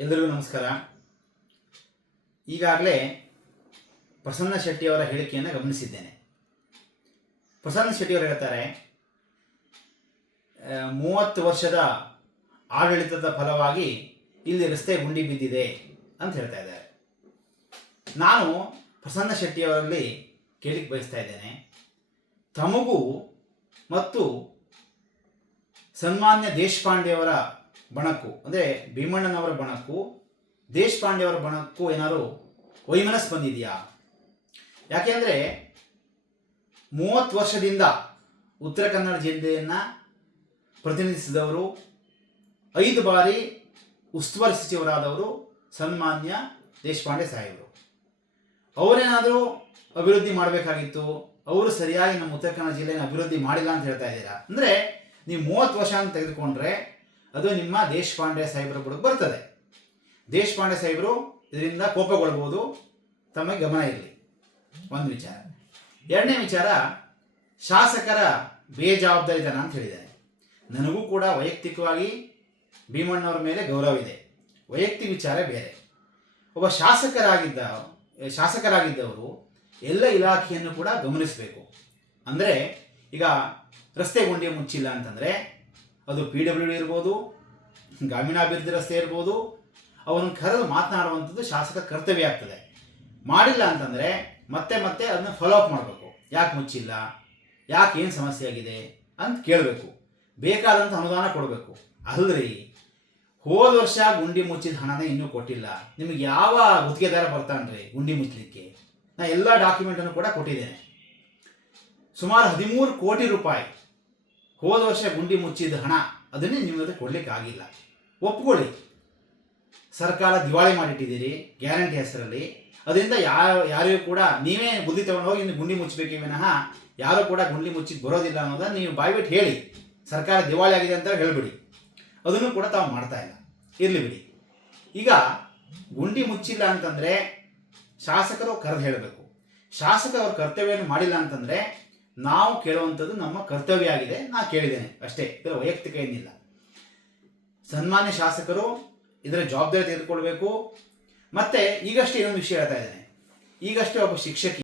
ಎಲ್ಲರಿಗೂ ನಮಸ್ಕಾರ. ಈಗಾಗಲೇ ಪ್ರಸನ್ನ ಶೆಟ್ಟಿಯವರ ಹೇಳಿಕೆಯನ್ನು ಗಮನಿಸಿದ್ದೇನೆ. ಪ್ರಸನ್ನ ಶೆಟ್ಟಿಯವರು ಹೇಳ್ತಾರೆ ಮೂವತ್ತು ವರ್ಷದ ಆಡಳಿತದ ಫಲವಾಗಿ ಇಲ್ಲಿ ರಸ್ತೆ ಗುಂಡಿ ಬಿದ್ದಿದೆ ಅಂತ ಹೇಳ್ತಾ ಇದ್ದಾರೆ. ನಾನು ಪ್ರಸನ್ನ ಶೆಟ್ಟಿಯವರಲ್ಲಿ ಕೇಳಿಕ್ಕೆ ಬಯಸ್ತಾ ಇದ್ದೇನೆ. ತಮಗೂ ಮತ್ತು ಸನ್ಮಾನ್ಯ ದೇಶಪಾಂಡೆಯವರ ಬಣಕ್ಕೂ, ಅಂದರೆ ಭೀಮಣ್ಣನವರ ಬಣಕ್ಕೂ, ದೇಶಪಾಂಡೆಯವರ ಬಣಕ್ಕೂ ಏನಾದ್ರು ವೈಮನಸ್ ಬಂದಿದೆಯಾ? ಯಾಕೆಂದರೆ ಮೂವತ್ತು ವರ್ಷದಿಂದ ಉತ್ತರ ಕನ್ನಡ ಜಿಲ್ಲೆಯನ್ನು ಪ್ರತಿನಿಧಿಸಿದವರು, ಐದು ಬಾರಿ ಉಸ್ತುವಾರಿ ಸಚಿವರಾದವರು ಸನ್ಮಾನ್ಯ ದೇಶಪಾಂಡೆ ಸಾಹೇಬರು. ಅವರೇನಾದರೂ ಅಭಿವೃದ್ಧಿ ಮಾಡಬೇಕಾಗಿತ್ತು? ಅವರು ಸರಿಯಾಗಿ ನಮ್ಮ ಉತ್ತರ ಕನ್ನಡ ಜಿಲ್ಲೆಯನ್ನು ಅಭಿವೃದ್ಧಿ ಮಾಡಿಲ್ಲ ಅಂತ ಹೇಳ್ತಾ ಇದ್ದೀರಾ? ಅಂದರೆ ನೀವು ಮೂವತ್ತು ವರ್ಷ ಅಂತ ತೆಗೆದುಕೊಂಡ್ರೆ ಅದು ನಿಮ್ಮ ದೇಶಪಾಂಡೆ ಸಾಹೇಬರ ಬುಡಕ್ಕೆ ಬರ್ತದೆ. ದೇಶಪಾಂಡೆ ಸಾಹೇಬರು ಇದರಿಂದ ಕೋಪಗೊಳ್ಬೋದು. ತಮಗೆ ಗಮನ ಇರಲಿ. ಒಂದು ವಿಚಾರ. ಎರಡನೇ ವಿಚಾರ, ಶಾಸಕರ ಬೇಜವಾಬ್ದಾರಿತನ ಅಂತ ಹೇಳಿದ್ದಾರೆ. ನನಗೂ ಕೂಡ ವೈಯಕ್ತಿಕವಾಗಿ ಭೀಮಣ್ಣವ್ರ ಮೇಲೆ ಗೌರವ ಇದೆ. ವೈಯಕ್ತಿಕ ವಿಚಾರ ಬೇರೆ. ಒಬ್ಬ ಶಾಸಕರಾಗಿದ್ದ, ಶಾಸಕರಾಗಿದ್ದವರು ಎಲ್ಲ ಇಲಾಖೆಯನ್ನು ಕೂಡ ಗಮನಿಸಬೇಕು. ಅಂದರೆ ಈಗ ರಸ್ತೆ ಗುಂಡಿ ಮುಚ್ಚಿಲ್ಲ ಅಂತಂದರೆ ಅದು ಪಿ ಡಬ್ಲ್ಯೂ ಡಿ ಇರ್ಬೋದು, ಗ್ರಾಮೀಣಾಭಿವೃದ್ಧಿ ರಸ್ತೆ ಇರ್ಬೋದು, ಅವನು ಕರೆದು ಮಾತನಾಡುವಂಥದ್ದು ಶಾಸಕ ಕರ್ತವ್ಯ ಆಗ್ತದೆ. ಮಾಡಿಲ್ಲ ಅಂತಂದರೆ ಮತ್ತೆ ಮತ್ತೆ ಅದನ್ನ ಫಾಲೋ ಅಪ್ ಮಾಡಬೇಕು. ಯಾಕೆ ಮುಚ್ಚಿಲ್ಲ? ಯಾಕೆ ಏನು ಸಮಸ್ಯೆ ಆಗಿದೆ ಅಂತ ಕೇಳಬೇಕು. ಬೇಕಾದಂಥ ಅನುದಾನ ಕೊಡಬೇಕು. ಅಲ್ರಿ, ಹೋದ ವರ್ಷ ಗುಂಡಿ ಮುಚ್ಚಿದ ಹಣನೇ ಇನ್ನೂ ಕೊಟ್ಟಿಲ್ಲ. ನಿಮಗೆ ಯಾವ ಗುತ್ತಿಗೆದಾರ ಬರ್ತಾನ್ರಿ ಗುಂಡಿ ಮುಚ್ಚಲಿಕ್ಕೆ ನಾ ಎಲ್ಲ ಡಾಕ್ಯುಮೆಂಟನ್ನು ಕೂಡ ಕೊಟ್ಟಿದ್ದೇನೆ. ಸುಮಾರು ಹದಿಮೂರು ಕೋಟಿ ರೂಪಾಯಿ ಹೋದ ವರ್ಷ ಗುಂಡಿ ಮುಚ್ಚಿದ ಹಣ ಅದನ್ನೇ ನಿಮ್ಮ ಜೊತೆ ಕೊಡ್ಲಿಕ್ಕೆ ಆಗಿಲ್ಲ ಒಪ್ಕೊಳ್ಳಿ. ಸರ್ಕಾರ ದಿವಾಳಿ ಮಾಡಿಟ್ಟಿದ್ದೀರಿ, ಗ್ಯಾರಂಟಿ ಹೆಸರಲ್ಲಿ. ಅದರಿಂದ ಯಾರು ಯಾರಿಗೂ ಕೂಡ ನೀವೇ ಬುದ್ಧಿ ತಗೊಂಡು ಹೋಗಿ ಇನ್ನು ಗುಂಡಿ ಮುಚ್ಚಬೇಕು ವಿನಃ ಯಾರು ಕೂಡ ಗುಂಡಿ ಮುಚ್ಚಿ ಬರೋದಿಲ್ಲ ಅನ್ನೋದನ್ನ ನೀವು ಬಾಯ್ಬಿಟ್ಟು ಹೇಳಿ. ಸರ್ಕಾರ ದಿವಾಳಿ ಆಗಿದೆ ಅಂತ ಹೇಳಿಬಿಡಿ. ಅದನ್ನು ಕೂಡ ತಾವು ಮಾಡ್ತಾ ಇಲ್ಲ. ಇರಲಿ ಬಿಡಿ. ಈಗ ಗುಂಡಿ ಮುಚ್ಚಿಲ್ಲ ಅಂತಂದರೆ ಶಾಸಕರು ಕರೆದು ಹೇಳಬೇಕು. ಶಾಸಕರು ಕರ್ತವ್ಯವನ್ನು ಮಾಡಿಲ್ಲ ಅಂತಂದರೆ ನಾವು ಕೇಳುವಂಥದ್ದು ನಮ್ಮ ಕರ್ತವ್ಯ ಆಗಿದೆ, ನಾ ಕೇಳಿದ್ದೇನೆ ಅಷ್ಟೇ. ಇದರ ವೈಯಕ್ತಿಕ ಏನಿಲ್ಲ. ಸನ್ಮಾನ್ಯ ಶಾಸಕರು ಇದರ ಜವಾಬ್ದಾರಿ ತೆಗೆದುಕೊಳ್ಬೇಕು. ಮತ್ತೆ ಈಗಷ್ಟೇ ಇನ್ನೊಂದು ವಿಷಯ ಹೇಳ್ತಾ ಇದ್ದೇನೆ. ಈಗಷ್ಟೇ ಒಬ್ಬ ಶಿಕ್ಷಕಿ